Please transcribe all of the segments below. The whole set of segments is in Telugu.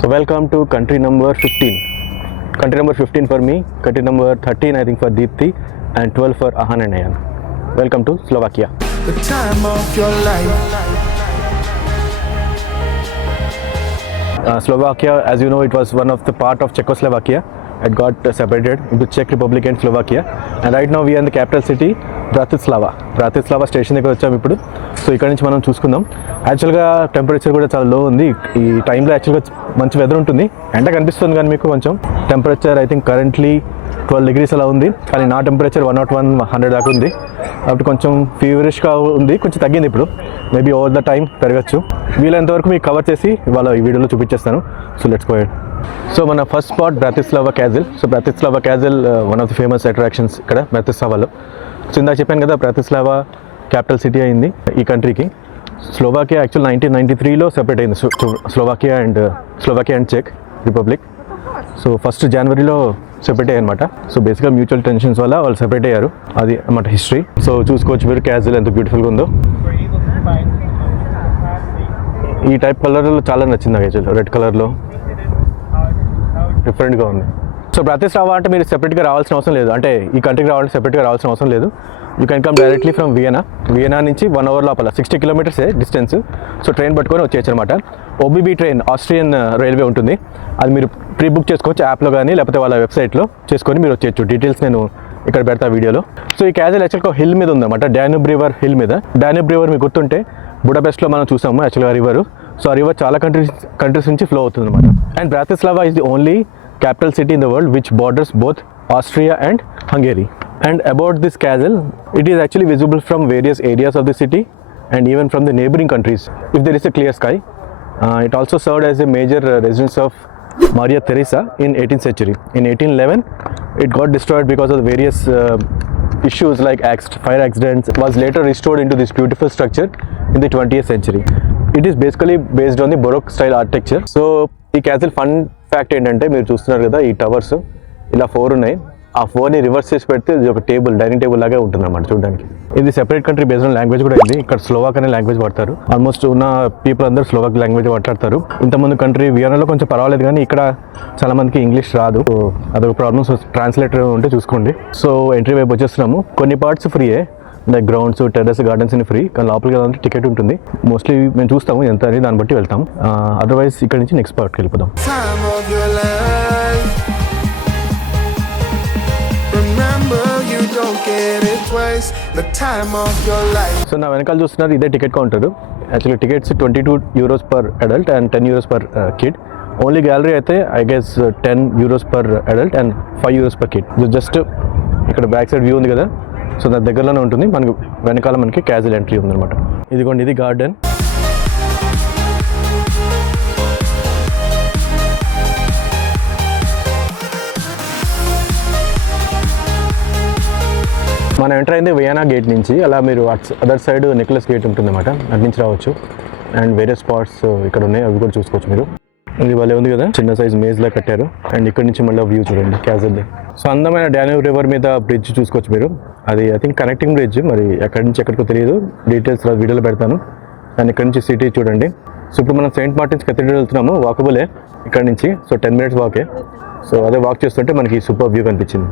So welcome to country number 15. Country number 15 for me, country number 13 I think for Deepthi, and 12 for Ahan and Ayan. Welcome to Slovakia. The time of your life. Slovakia, as you know, it was one of the part of Czechoslovakia. It got separated into Czech Republic and Slovakia, and right now we are in the capital city Bratislava station దగ్గర వచ్చాము ఇప్పుడు. సో ఇక్కడ నుంచి మనం చూసుకుందాం. యాక్చువల్గా టెంపరేచర్ కూడా చాలా లో ఉంది. ఈ టైంలో యాక్చువల్గా మంచి వెదర్ ఉంటుంది, ఎండ కనిపిస్తుంది కానీ మీకు కొంచెం temperature I think currently 12 degrees అలా ఉంది, కానీ నా టెంపరేచర్ 101, 100 దాకా ఉంది. కాబట్టి కొంచెం ఫీవరిష్గా ఉంది, కొంచెం తగ్గింది ఇప్పుడు. మేబీ ఓవర్ ద టైం పెరగచ్చు. వీలైనంతవరకు మీకు కవర్ చేసి ఇవాళ ఈ వీడియోలో చూపించేస్తాను. So let's go head. So మన first spot Bratislava castle. So Bratislava castle one of the famous attractions ఇక్కడ బ్రాతిస్లావాలో. సో ఇందాక చెప్పాను కదా, బ్రాతిస్లావా క్యాపిటల్ సిటీ అయింది ఈ కంట్రీకి. స్లోవాకియా యాక్చువల్ 1993లో సెపరేట్ అయింది, స్లోవాకియా అండ్ చెక్ Republic. So 1st January separate అయ్యాయి అనమాట. సో బేసిక్గా మ్యూచువల్ టెన్షన్స్ వల్ల వాళ్ళు సెపరేట్ అయ్యారు, అది అన్నమాట హిస్టరీ. సో చూసుకోవచ్చు మీరు క్యాజిల్ ఎంత బ్యూటిఫుల్గా ఉందో. ఈ టైప్ కలర్లో చాలా నచ్చింది నాకు యాక్చువల్, రెడ్ కలర్లో డిఫరెంట్గా ఉంది. సో బ్రాతిస్లావా అంటే మీరు సెపరేట్గా రావాల్సిన అవసరం లేదు, అంటే ఈ కంట్రీకి రావాలంటే సెపరేట్గా రావాల్సిన అవసరం లేదు. You can come directly from Vienna నుంచి 1 hour లోపల 60 kilometers డిస్టెన్స్. సో ట్రైన్ పట్టుకొని వచ్చేయచ్చు అనమాట. ఓబీబీ ట్రైన్ ఆస్ట్రియన్ రైల్వే ఉంటుంది, అది మీరు ప్రీ బుక్ చేసుకోవచ్చు యాప్లో కానీ లేకపోతే వాళ్ళ వెబ్సైట్లో చేసుకొని మీరు వచ్చేయచ్చు. డీటెయిల్స్ నేను ఇక్కడ పెడతా వీడియోలో. సో ఈ క్యాజిల్ యాక్చువల్గా హిల్ మీద ఉందన్నమాట, డాన్యూబ్ రివర్ హిల్ మీద. డాన్యూబ్ రివర్ మీకు గుర్తుంటే బుడాపెస్ట్లో మనం చూసాము యాక్చువల్గా రివర్. సో ఆ రివర్ చాలా కంట్రీస్ నుంచి ఫ్లో అవుతుంది అనమాట. And Bratislava is the only capital city in the world which borders both Austria and Hungary. And about this castle, it is actually visible from various areas of the city and even from the neighboring countries if there is a clear sky. It also served as a major residence of Maria Theresa in 18th century. In 1811 it got destroyed because of the various issues like fire accidents. It was later restored into this beautiful structure in the 20th century. It is basically based on the Baroque style architecture. So ఈ క్యాజిల్ ఫన్ ఫ్యాక్ట్ ఏంటంటే, మీరు చూస్తున్నారు కదా ఈ టవర్స్ ఇలా 4 ఉన్నాయి. ఆ 4ని రివర్స్ చేసి పెడితే ఇది ఒక డైనింగ్ టేబుల్ లాగా ఉంటుంది అన్నమాట చూడడానికి. ఇది separate country based on language కూడా అయింది. ఇక్కడ స్లోవాక్ అనే లాంగ్వేజ్ వాడతారు. ఆల్మోస్ట్ ఉన్న పీపుల్ అందరూ స్లోవాక్ లాంగ్వేజ్ మాట్లాడతారు. ఇంతమంది కంట్రీ వియనాలో కొంచెం పర్వాలేదు, కానీ ఇక్కడ చాలా మందికి ఇంగ్లీష్ రాదు, అదొక ప్రాబ్లమ్. సో ట్రాన్స్లేటర్ ఉంటే చూసుకోండి. సో ఎంట్రీ వైపు వచ్చేస్తున్నాము. కొన్ని పార్ట్స్ ఫ్రీయే, లైక్ గ్రౌండ్స్, టెర్రస్ గార్డెన్స్ అని ఫ్రీ, కానీ లోపలికి వెళ్ళాలంటే టికెట్ ఉంటుంది. మోస్ట్లీ మేము చూస్తాము ఎంత అని, దాన్ని బట్టి వెళ్తాం. అదర్వైజ్ ఇక్కడ నుంచి నెక్స్ట్ పార్ట్కి వెళ్ళిపోదాం. సో నా వెనకాల చూస్తున్నారు, ఇదే ticket counter. Actually tickets 22 euros per adult and 10 euros per kid. Only gallery అయితే I guess 10 euros per adult and 5 euros per kid. Just ఇక్కడ బ్యాక్ సైడ్ వ్యూ ఉంది కదా, సో దాని దగ్గరలోనే ఉంటుంది. మనకు వెనకాల మనకి క్యాజిల్ ఎంట్రీ ఉందన్నమాట. ఇదిగోండి, ఇది గార్డెన్. మనం ఎంటర్ అయింది వియనా గేట్ నుంచి. అలా మీరు అదర్ సైడ్ నెక్లెస్ గేట్ ఉంటుందన్నమాట, అటు నుంచి రావచ్చు. అండ్ వేరే స్పాట్స్ ఇక్కడ ఉన్నాయి, అవి కూడా చూసుకోవచ్చు మీరు. ఇది భలే ఉంది కదా, చిన్న సైజ్ మేజ్లా కట్టారు. అండ్ ఇక్కడ నుంచి మళ్ళీ వ్యూ చూడండి క్యాజిల్. సో అందమైన డాన్యూబ్ రివర్ మీద బ్రిడ్జ్ చూసుకోవచ్చు మీరు. అది ఐ థింక్ కనెక్టింగ్ బ్రిడ్జ్, మరి ఎక్కడి నుంచి ఎక్కడికో తెలియదు, డీటెయిల్స్ వీడియోలో పెడతాను. అండ్ ఇక్కడ నుంచి సిటీ చూడండి. సో ఇప్పుడు మనం సెయింట్ మార్టిన్స్ కేథడ్రల్ వెళ్తున్నాము, వాకబులే ఇక్కడ నుంచి. So 10 minutes వాకే. సో అదే వాక్ చేస్తుంటే మనకి సూపర్ వ్యూ కనిపించింది.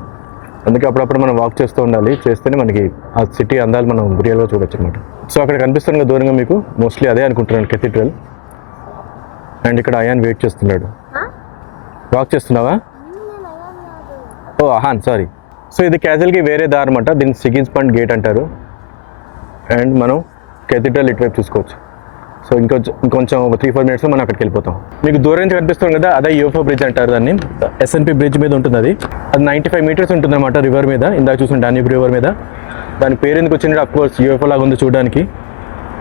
అందుకే అప్పుడప్పుడు మనం వాక్ చేస్తూ ఉండాలి, చేస్తేనే మనకి ఆ సిటీ అందాలు మనం రియల్గా చూడొచ్చు అనమాట. సో అక్కడ కనిపిస్తుంది కదా దూరంగా మీకు, మోస్ట్లీ అదే అనుకుంటున్నాను కేథడ్రల్. అండ్ ఇక్కడ అయాన్ వెయిట్ చేస్తున్నాడు. వాక్ చేస్తున్నావా? ఓ అహాన్, సారీ. సో ఇది క్యాజిల్కి వేరే దారి అనమాట, దీన్ని సిగిస్మండ్ గేట్ అంటారు. అండ్ మనం కేథడ్రల్ ఇటువైపు చూసుకోవచ్చు. సో ఇంకొంచెం 3-4 minutes మనం అక్కడికి వెళ్ళిపోతాం. మీకు దూరం నుంచి కనిపిస్తుంది కదా, అదే యూఎఫ్ఓ బ్రిడ్జ్ అంటారు దాన్ని. SNP బ్రిడ్జ్ మీద ఉంటుంది అది 95 meters ఉంటుంది అనమాట రివర్ మీద. ఇందాక చూసిన డాన్యూబ్ రివర్ మీద. దాని పేరు ఎందుకు వచ్చిందంటే అఫ్ కోర్స్ యూఎఫ్ఓ లాగా ఉంది చూడడానికి.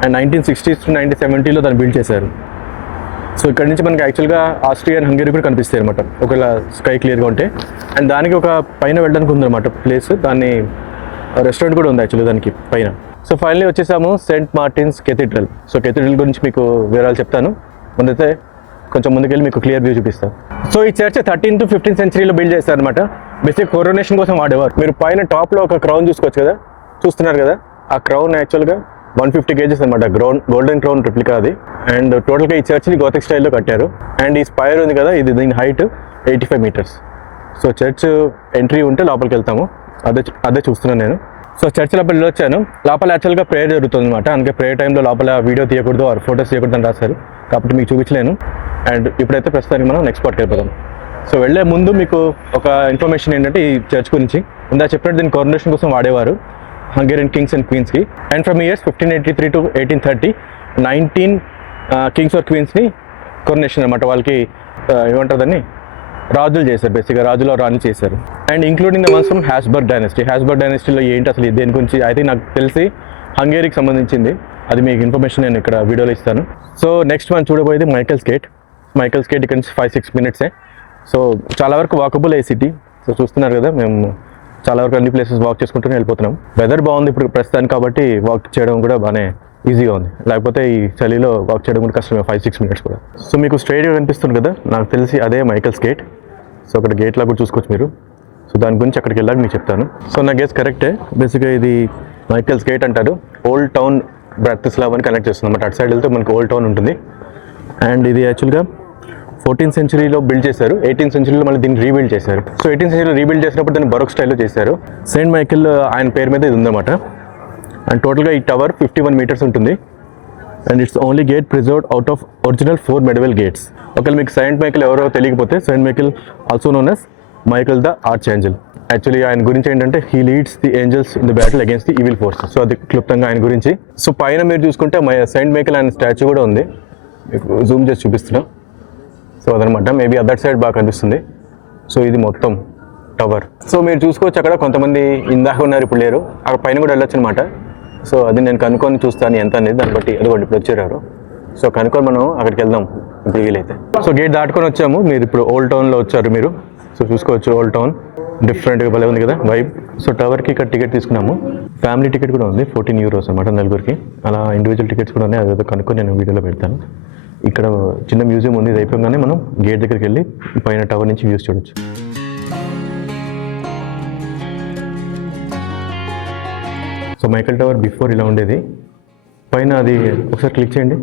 అండ్ 1960s to 1970లో దాన్ని బిల్డ్ చేశారు. సో ఇక్కడ నుంచి మనకి యాక్చువల్గా ఆస్ట్రియా అండ్ హంగరీ కూడా కనిపిస్తాయి అనమాట, ఒకవేళ స్కై క్లియర్గా ఉంటే. అండ్ దానికి ఒక పైన వెళ్ళడానికి ఉందన్నమాట ప్లేస్, దాన్ని రెస్టారెంట్ కూడా ఉంది యాక్చువల్లీ దానికి పైన. సో ఫైనల్లీ వచ్చేసాము saint Martin's cathedral. So cathedral గురించి మీకు వివరాలు చెప్తాను. ముందైతే కొంచెం ముందుకెళ్ళి మీకు క్లియర్ వ్యూ చూపిస్తాను. సో ఈ చర్చ్ 13th to 15th centuryలో బిల్డ్ చేశారు అనమాట. బేసిక్ కోరోనేషన్ కోసం వాడేవారు. మీరు పైన టాప్లో ఒక క్రౌన్ చూసుకోవచ్చు కదా, చూస్తున్నారు కదా, ఆ క్రౌన్ యాక్చువల్గా 150 kgs అనమాట గోల్డెన్ క్రౌన్ రెప్లికా అది. అండ్ టోటల్గా ఈ చర్చ్ని గోతిక్ స్టైల్లో కట్టారు. అండ్ ఈ స్పైర్ ఉంది కదా, ఇది దీని height 85 meters. So church entry ఉంటే లోపలికి వెళ్తాము, అదే చూస్తున్నాను నేను. సో చర్చ్ లోపల వచ్చాను. లోపల యాక్చువల్గా ప్రేయర్ జరుగుతుంది అనమాట. అందుకే ప్రేయర్ టైంలో లోపల వీడియో తీయకూడదు ఆర్ ఫోటోస్ తీయకూడదు అని రాశారు, కాబట్టి మీకు చూపించలేను. అండ్ ఇప్పుడైతే ప్రస్తుతానికి మనం నెక్స్ట్ స్పాట్కి వెళ్ళిపోదాం. సో వెళ్ళే ముందు మీకు ఒక ఇన్ఫర్మేషన్ ఏంటంటే ఈ చర్చ్ గురించి. ఇందా చెప్పినట్టు దీన్ని కోరనేషన్ కోసం వాడేవారు హంగేరియన్ కింగ్స్ అండ్ క్వీన్స్కి. And from years 1583 to 1830 19 kings or క్వీన్స్ని కోరనేషన్ అనమాట. వాళ్ళకి ఏమంటారు దాన్ని, రాజులు చేశారు, బేసిక్గా రాజులు రాణి చేశారు. And including the ones from Habsburg dynasty. Habsburg డైనస్టీలో ఏంటి అసలు దేని గురించి అయితే నాకు తెలిసి హంగేరీకి సంబంధించింది, అది మీకు ఇన్ఫర్మేషన్ నేను ఇక్కడ వీడియోలో ఇస్తాను. సో నెక్స్ట్ మనం చూడబోయేది మైకెల్స్ గేట్. ఇక్కడ నుంచి 5-6 minutes. సో చాలా వరకు వాకబుల్ ఏ సిటీ. సో చూస్తున్నారు కదా, మేము చాలా వరకు అన్ని ప్లేసెస్ వాక్ చేసుకుంటూనే వెళ్ళిపోతున్నాం. వెదర్ బాగుంది ఇప్పుడు ప్రస్తుతానికి, కాబట్టి వాక్ చేయడం కూడా బాగానే ఈజీగా ఉంది. లేకపోతే ఈ చలిలో వాక్ చేయడం కూడా కష్టమే, 5-6 minutes కూడా. సో మీకు స్ట్రైట్గా కనిపిస్తుంది కదా, నాకు తెలిసి అదే మైకెల్స్ గేట్. సో అక్కడ గేట్ లాగా కూడా చూసుకోవచ్చు మీరు. సో దాని గురించి అక్కడికి వెళ్ళాక మీకు చెప్తాను. సో నా గేస్ కరెక్టే, బేసిక్గా ఇది మైకెల్స్ గేట్ అంటారు. ఓల్డ్ టౌన్ బ్రాతిస్లావాని కనెక్ట్ చేస్తుంది అన్నమాట. అటు సైడ్ వెళ్తే మనకు ఓల్డ్ టౌన్ ఉంటుంది. అండ్ ఇది యాక్చువల్గా 14th century బిల్డ్ చేశారు. 18th century మళ్ళీ దీన్ని రీబిల్డ్ చేశారు. సో 18th century రీబిల్డ్ చేసినప్పుడు దాన్ని బరోక్ స్టైల్లో చేశారు. సెయింట్ మైకెల్ ఆయన పేరు మీద ఇది ఉందన్నమాట. అండ్ టోటల్గా ఈ టవర్ 51 meters ఉంటుంది. And it's only gate preserved out of original 4 medieval gates. ఒకవేళ మీకు సెయింట్ మైకెల్ ఎవరో తెలియకపోతే, Saint Michael also known as Michael the arch Angel. Actually ఆయన గురించి ఏంటంటే he leads the angels in the battle against the evil forces. So అది క్లుప్తంగా ఆయన గురించి. సో పైన మీరు చూసుకుంటే సెయింట్ మైకెల్ ఆయన స్టాచ్యూ కూడా ఉంది, మీకు జూమ్ చేసి చూపిస్తున్నా. సో అదనమాట, మేబీ అదర్ సైడ్ బాగా కనిపిస్తుంది. సో ఇది మొత్తం టవర్. సో మీరు చూసుకోవచ్చు అక్కడ కొంతమంది ఇందాక ఉన్నారు, ఇప్పుడు లేరు. అక్కడ పైన కూడా వెళ్ళొచ్చు అనమాట. సో అది నేను కనుక్కొని చూస్తాను ఎంత అనేది, దాన్ని బట్టి అదిగోండి ఇప్పుడు వచ్చారు. సో కనుక్కొని మనం అక్కడికి వెళ్దాం ఇప్పుడు వీలైతే. సో గేట్ దాటుకొని వచ్చాము. మీరు ఇప్పుడు ఓల్డ్ టౌన్లో వచ్చారు మీరు. సో చూసుకోవచ్చు ఓల్డ్ టౌన్ డిఫరెంట్గా భలే ఉంది కదా వైబ్. సో టవర్కి ఇక్కడ టికెట్ తీసుకున్నాము. ఫ్యామిలీ టికెట్ కూడా ఉంది, 14 euros అనమాట నలుగురికి. అలా ఇండివిజువల్ టికెట్స్ కూడా ఉన్నాయి, అదేదో కనుక్కొని నేను వీడియోలో పెడతాను. ఇక్కడ చిన్న మ్యూజియం ఉంది, ఇది అయిపోగానే మనం గేట్ దగ్గరికి వెళ్ళి పైన టవర్ నుంచి వ్యూస్ చూడొచ్చు. సో మైకెల్ టవర్ బిఫోర్ ఇలా ఉండేది, పైన అది ఒకసారి క్లిక్ చేయండి.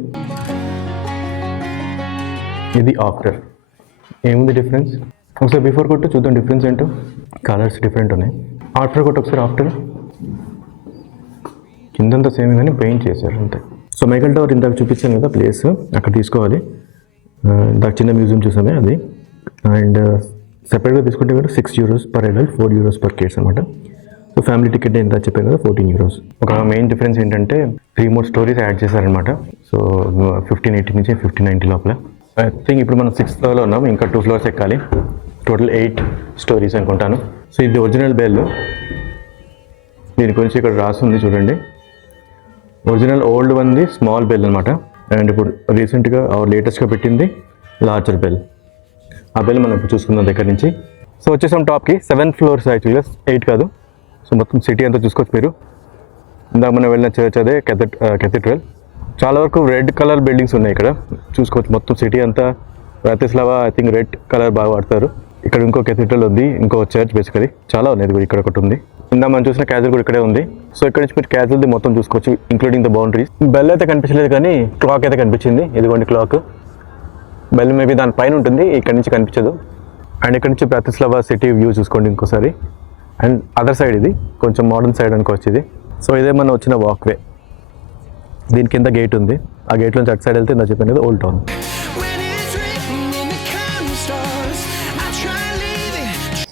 ఇది ఆఫ్టర్. ఏముంది డిఫరెన్స్? ఒకసారి బిఫోర్ కొట్టు చూద్దాం డిఫరెన్స్ ఏంటో. కలర్స్ డిఫరెంట్ ఉన్నాయి. ఆఫ్టర్ కొట్టు ఒకసారి. ఆఫ్టర్ కిందంతా సేమ్ కానీ పెయింట్ చేశారు అంతే. సో మైకెల్ టవర్ ఇందాక చూపించాను కదా ప్లేస్, అక్కడ తీసుకోవాలి. ఇందాక చిన్న మ్యూజియం చూసామే అది. అండ్ సెపరేట్గా తీసుకుంటే కూడా 6 euros per adult, 4 euros per kids అనమాట. సో ఫ్యామిలీ టికెట్ ఎంత చెప్పాను కదా 14 euros. ఒక మెయిన్ డిఫరెన్స్ ఏంటంటే 3 more stories యాడ్ చేశారనమాట. సో 1580 నుంచి 1590 లోపల. ఐ థింక్ ఇప్పుడు మనం 6th floorలో ఉన్నాం, ఇంకా 2 floors ఎక్కాలి. టోటల్ 8 stories అనుకుంటాను. సో ఇది ఒరిజినల్ బెల్, దీని గురించి ఇక్కడ రాస్తుంది చూడండి. ఒరిజినల్ ఓల్డ్ వన్ది స్మాల్ బెల్ అనమాట. అండ్ ఇప్పుడు రీసెంట్గా లేటెస్ట్గా పెట్టింది లార్జర్ బెల్. ఆ బెల్ మనం ఇప్పుడు చూసుకుందాం దగ్గర నుంచి. సో వచ్చేసాం టాప్కి. 7 floors యాక్చువల్గా, 8 కాదు. సో మొత్తం సిటీ అంతా చూసుకోవచ్చు మీరు. ఇందాక మనం వెళ్ళిన చర్చ్ అదే కెథీడ్రల్. చాలా వరకు రెడ్ కలర్ బిల్డింగ్స్ ఉన్నాయి ఇక్కడ చూసుకోవచ్చు. మొత్తం సిటీ అంతా బ్రాతిస్లావా ఐ థింక్ రెడ్ కలర్ బాగా వాడతారు. ఇక్కడ ఇంకో కెథీడ్రల్ ఉంది, ఇంకో చర్చ్ బేసికలీ చాలా ఉంది. ఇది కూడా ఇక్కడ ఒకటి ఉంది. ఇందా మనం చూసిన క్యాజువల్ కూడా ఇక్కడే ఉంది. సో ఇక్కడ నుంచి మీరు క్యాజువల్ది మొత్తం చూసుకోవచ్చు, ఇంక్లూడింగ్ ద బౌండరీస్. బెల్ అయితే కనిపించలేదు కానీ క్లాక్ అయితే కనిపించింది. ఇదిగోండి క్లాక్. బెల్ మేబీ దాని పైన ఉంటుంది, ఇక్కడ నుంచి కనిపించదు. అండ్ ఇక్కడ నుంచి బ్రాతిస్లావా సిటీ వ్యూ చూసుకోండి ఇంకోసారి. అండ్ అదర్ సైడ్ ఇది కొంచెం మోడర్న్ సైడ్ అనుకోవచ్చు ఇది. సో ఇదే మనం వచ్చిన వాక్వే. దీని కింద గేట్ ఉంది, ఆ గేట్ నుంచి అటు సైడ్ వెళ్తే నేను చెప్పాను కదా old town.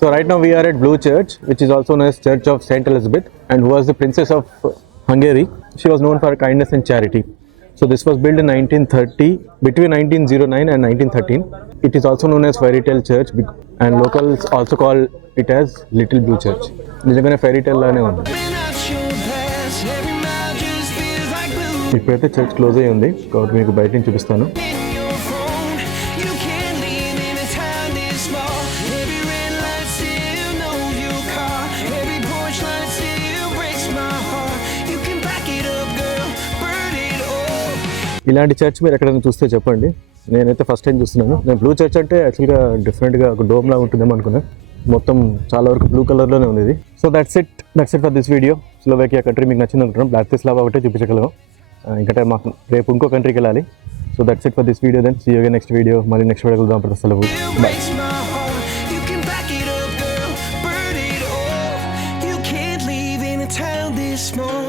So right now we are at Blue Church, which is also known as Church of Saint Elizabeth, and who was the Princess of Hungary. She was known for her kindness and charity. So this was built in 1930, between 1909 and 1913. It is also known as Fairy Tale Church, and locals also call it as Little Blue Church. నిజంగానే ఫెయిరీ టేల్ లానే ఉంది. ఇప్పుడైతే చర్చ్ క్లోజ్ అయ్యి ఉంది కాబట్టి మీకు బయట నుంచి చూపిస్తాను. ఇలాంటి చర్చ్ మీరు ఎక్కడైనా చూస్తే చెప్పండి. నేనైతే ఫస్ట్ టైం చూస్తున్నాను. నేను బ్లూ చర్చ్ అంటే యాక్చువల్గా డిఫరెంట్గా ఒక డోమ్ లాగా ఉంటుందేమో అనుకున్నాను. మొత్తం చాలా వరకు బ్లూ కలర్లోనే ఉంది ఇది. So that's it for this video. Slovakia country మీకు నచ్చింది అనుకుంటున్నాం. బ్రాతిస్లావా ఒకటే చూపించగలం. ఇంకా మాకు రేపు ఇంకో కంట్రీకి వెళ్ళాలి. So that's it for this video. Then see you again next video. మళ్ళీ నెక్స్ట్ వీడియో కలుద్దాం. అప్పుడు సెలవు. Bye. Erase my home. You can back it up, girl. Burn it all. You can't leave in a town this small.